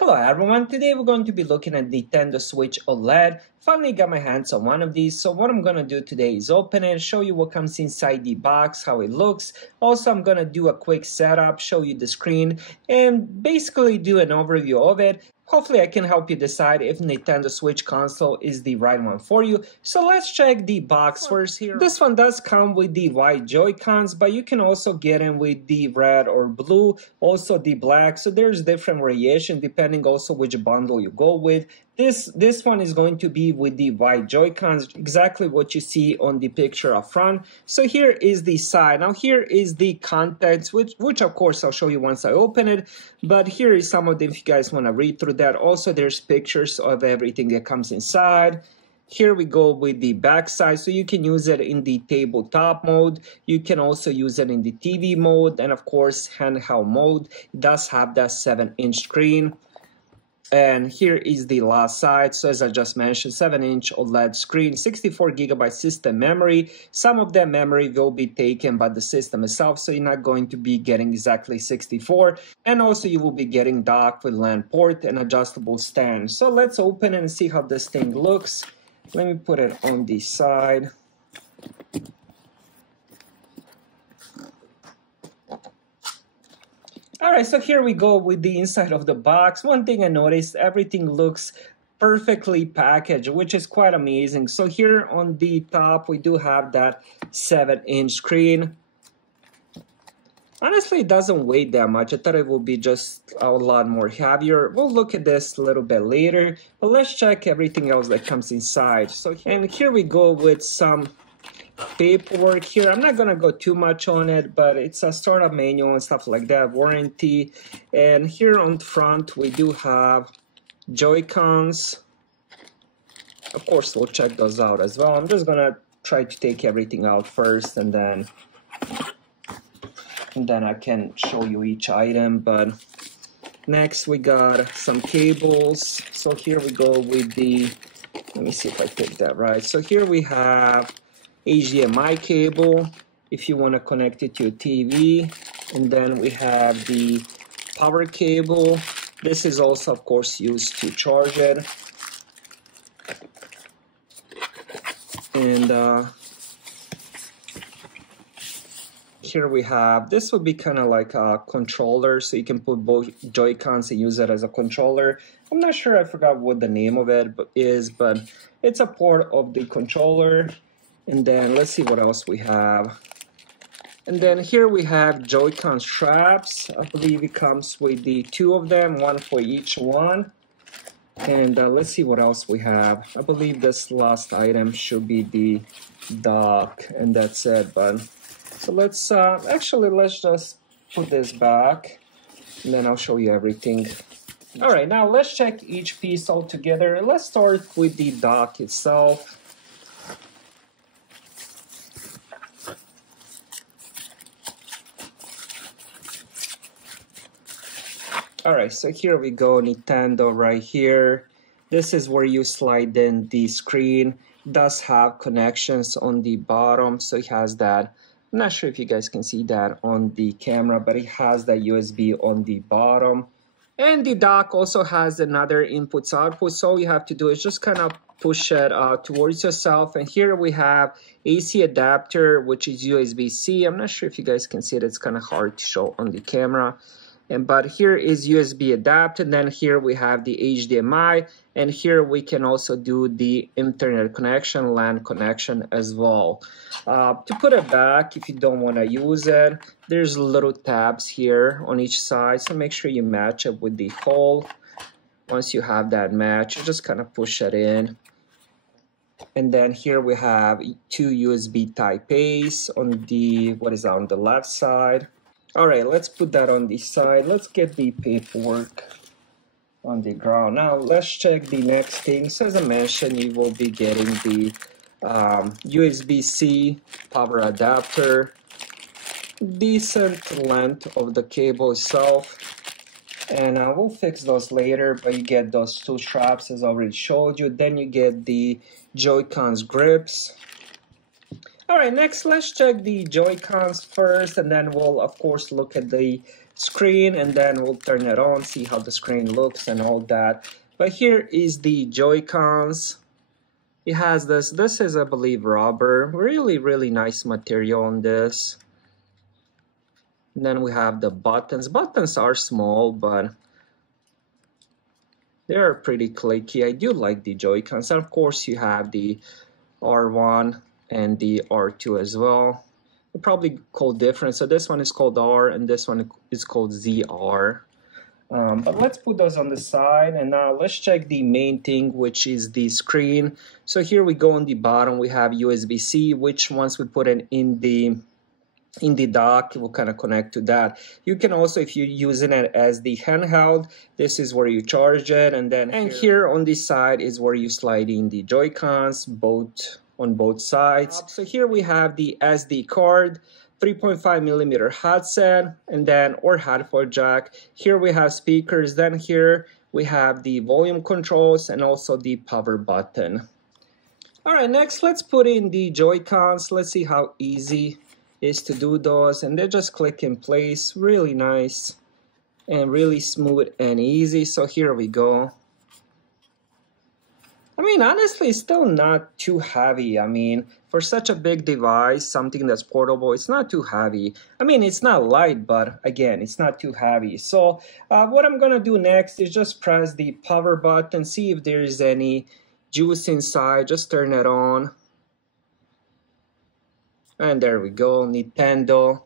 Hello everyone, today we're going to be looking at Nintendo Switch OLED. Finally got my hands on one of these, so what I'm going to do today is open it, show you what comes inside the box, how it looks. Also, I'm going to do a quick setup, show you the screen, and basically do an overview of it. Hopefully I can help you decide if Nintendo Switch console is the right one for you. So let's check the box first here. This one does come with the white Joy-Cons, but you can also get in with the red or blue, also the black. So there's different variation depending also which bundle you go with. This one is going to be with the white Joy-Cons, exactly what you see on the picture up front. So here is the side. Now here is the contents, which of course I'll show you once I open it. But here is some of them if you guys want to read through that. Also, there's pictures of everything that comes inside. Here we go with the back side, so you can use it in the tabletop mode. You can also use it in the TV mode, and of course handheld mode. It does have that 7-inch screen. And here is the last side. So as I just mentioned, 7-inch OLED screen, 64GB system memory. Some of that memory will be taken by the system itself, so you're not going to be getting exactly 64. And also you will be getting dock with LAN port and adjustable stand. So let's open it and see how this thing looks. Let me put it on the side. Alright, so here we go with the inside of the box. One thing I noticed, everything looks perfectly packaged, which is quite amazing. So here on the top, we do have that 7-inch screen. Honestly, it doesn't weigh that much. I thought it would be just a lot more heavier. We'll look at this a little bit later, but let's check everything else that comes inside. And here we go with some paperwork here. I'm not gonna go too much on it, but it's a startup manual and stuff like that, warranty. And here on front we do have Joy-Cons. Of course we'll check those out as well. I'm just gonna try to take everything out first, and then I can show you each item. But next we got some cables. So here we go with the, let me see if I picked that right. So here we have HDMI cable if you want to connect it to your TV, and then we have the power cable. This is also of course used to charge it. And here we have, this would be kind of like a controller, so you can put both Joy-Cons and use it as a controller. I'm not sure, I forgot what the name of it is, but it's a port of the controller. And then let's see what else we have. And then here we have Joy-Con straps. I believe it comes with the 2 of them, one for each one. And let's see what else we have. I believe this last item should be the dock, and that's it. But so let's just put this back, and then I'll show you everything. All right, now let's check each piece all together. Let's start with the dock itself. Alright, so here we go, Nintendo right here. This is where you slide in the screen. It does have connections on the bottom, so it has that. I'm not sure if you guys can see that on the camera, but it has that USB on the bottom. And the dock also has another inputs output, so all you have to do is just kind of push it towards yourself. And here we have AC adapter, which is USB-C. I'm not sure if you guys can see it, it's kind of hard to show on the camera. But here is USB adapt, and then here we have the HDMI, and here we can also do the internet connection, LAN connection as well. To put it back, if you don't want to use it, there's little tabs here on each side, so make sure you match it with the hole. Once you have that match, you just kind of push it in. And then here we have 2 USB Type A's on the, on the left side. Alright, let's put that on the side. Let's get the paperwork on the ground. Now, let's check the next thing. So as I mentioned, you will be getting the USB-C power adapter, decent length of the cable itself, and we'll fix those later, but you get those 2 straps as I already showed you. Then you get the Joy-Cons grips. Alright, next let's check the Joy-Cons first, and then we'll of course look at the screen, and then we'll turn it on, see how the screen looks and all that. But here is the Joy-Cons. It has this is, I believe, rubber. Really nice material on this. And then we have the buttons. Buttons are small, but they're pretty clicky. I do like the Joy-Cons. And of course, you have the R1 and the R2 as well. They're probably called different. So this one is called R and this one is called ZR. But let's put those on the side, and now let's check the main thing, which is the screen. So here we go on the bottom, we have USB-C, which once we put it in the dock, it will kind of connect to that. You can also, if you're using it as the handheld, this is where you charge it, and then here on this side is where you slide in the Joy-Cons, on both sides. So here we have the SD card, 3.5mm headset, and then or headphone jack. Here we have speakers, then here we have the volume controls and also the power button. Alright, next let's put in the Joy-Cons. Let's see how easy it is to do those, and they just click in place. Really nice and really smooth and easy. So here we go. I mean, honestly, it's still not too heavy. I mean, for such a big device, something that's portable, it's not too heavy. I mean, it's not light, but again, it's not too heavy. So what I'm going to do next is just press the power button, see if there is any juice inside. Just turn it on. And there we go, Nintendo.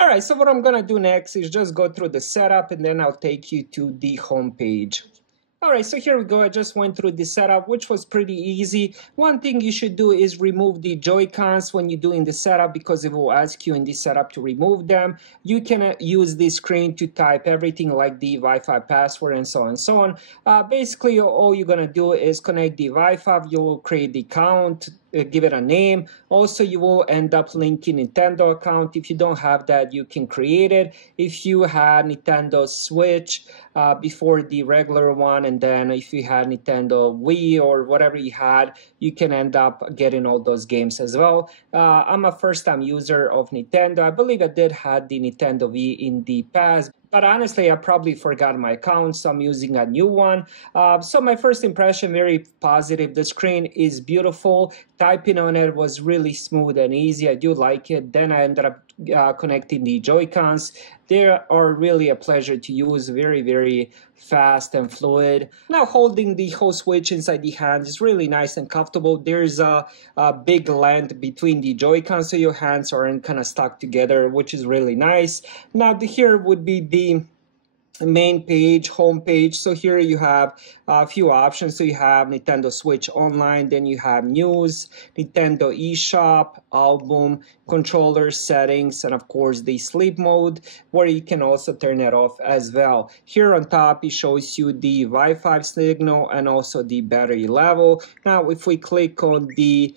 Alright, so what I'm gonna do next is just go through the setup, and then I'll take you to the home page. Alright, so here we go. I just went through the setup, which was pretty easy. One thing you should do is remove the Joy-Cons when you're doing the setup, because it will ask you in the setup to remove them. You can use this screen to type everything like the Wi-Fi password and so on and so on. Basically, all you're going to do is connect the Wi-Fi. You will create the account, give it a name. Also, you will end up linking Nintendo account. If you don't have that, you can create it. If you had Nintendo Switch before the regular one, and then if you had Nintendo Wii or whatever you had, you can end up getting all those games as well. I'm a first-time user of Nintendo. I believe I did have the Nintendo Wii in the past, but honestly, I probably forgot my account, so I'm using a new one. So my first impression, very positive. The screen is beautiful. Typing on it was really smooth and easy. I do like it. Then I ended up connecting the Joy-Cons. They are really a pleasure to use. Very fast and fluid. Now holding the whole Switch inside the hand is really nice and comfortable. There's a big length between the Joy-Cons, so your hands aren't kind of stuck together, which is really nice. Now here would be the main page, home page. So here you have a few options. So you have Nintendo Switch Online, then you have News, Nintendo eShop, Album, Controller Settings, and of course the Sleep Mode, where you can also turn it off as well. Here on top, it shows you the Wi-Fi signal and also the battery level. Now, if we click on the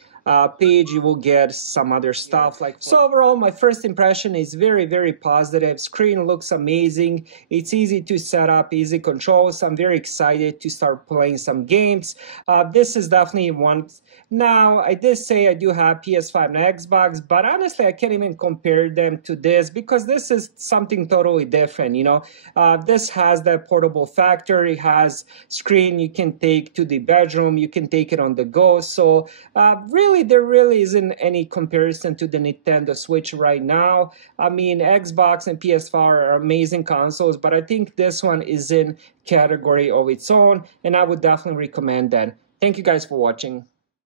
page, you will get some other stuff. So overall, my first impression is very positive. Screen looks amazing. It's easy to set up, easy controls. I'm very excited to start playing some games. This is definitely one. Now, I did say I do have PS5 and Xbox, but honestly, I can't even compare them to this, because this is something totally different. You know, this has that portable factor. It has screen you can take to the bedroom. You can take it on the go. So really, there really isn't any comparison to the Nintendo Switch right now. I mean, Xbox and PS4 are amazing consoles, but I think this one is in category of its own, and I would definitely recommend that. Thank you guys for watching.